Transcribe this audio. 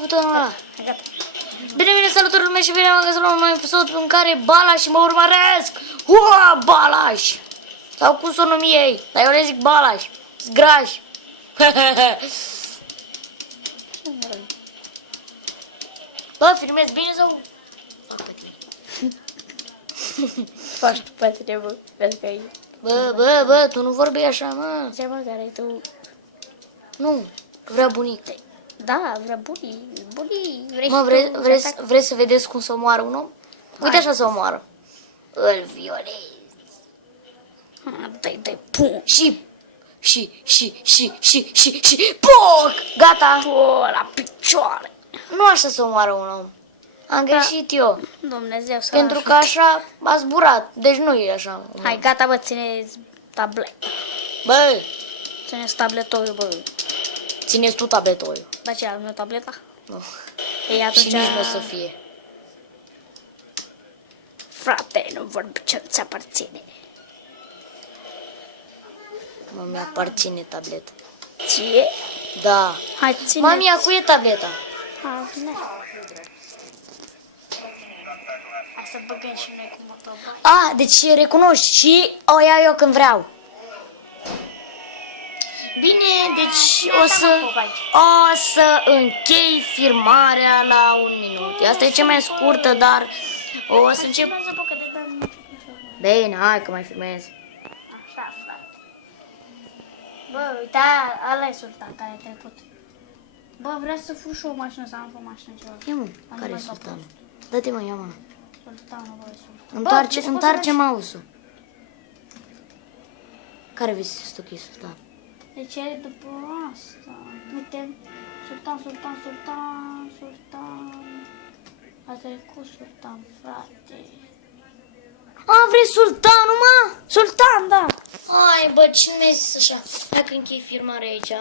butonul ăla. Gata. Bine, salutări lumea și bine am găsit la un nou episod în care Balaș mă urmăresc. Ua, Balaș! Sau cum s-o numi ei, dar eu le zic Balaș. Zgraș. Bă, filmezi bine sau fac pe tine? Faci tu pe tine, bă. Vezi că e... Bă, tu nu vorbi așa, mă. Ce mă, care tu... Nu, vrea bunic. Da, vrea bunii. Vrei Mă, și tu vreți să vedeți cum se omoară un om? Uite așa se omoară. Îl violezi. Dai, pum. Și poc! Gata! La picioare. Nu așa se omoară un om. Am greșit eu. Dumnezeu să Pentru că așa a zburat. Deci nu e așa. Hai, gata, bă, țineți tablet. Bă, Țineți tabletul, bă. țineți tu tabletul. Da, ce, am eu tableta? Nu. Ei, atunci... Și nici nu o să fie. Frate, nu vorbi ce ți aparține. Mă, mi-aparține tableta. Ție? Da. Hai, ține. Mami, a cui e tableta? Hai să băgăm și noi cu motorbike. A, deci recunoști și o iau eu când vreau. Bine, deci o să închei filmarea la 1 minut. Asta e cea mai scurtă, dar o să încep... Bine, hai că mai filmez. Așa, frate. Bă, uite, ăla e sultan care te-ai trecut. Bă, vreau să fur și o mașină, să am o mașină ceva. Ia mă, care e sultanul? Dă-te mă, ia mă. Sultanul, bă, sultan. Întoarce mouse-ul. Care vezi să e sultan? Deci e după asta. Uite, sultan. A trecut sultan, frate. A, vrei sultanul, mă? Sultan, da! Hai, bă, cine mi-a zis așa? Hai că închei filmarea aici.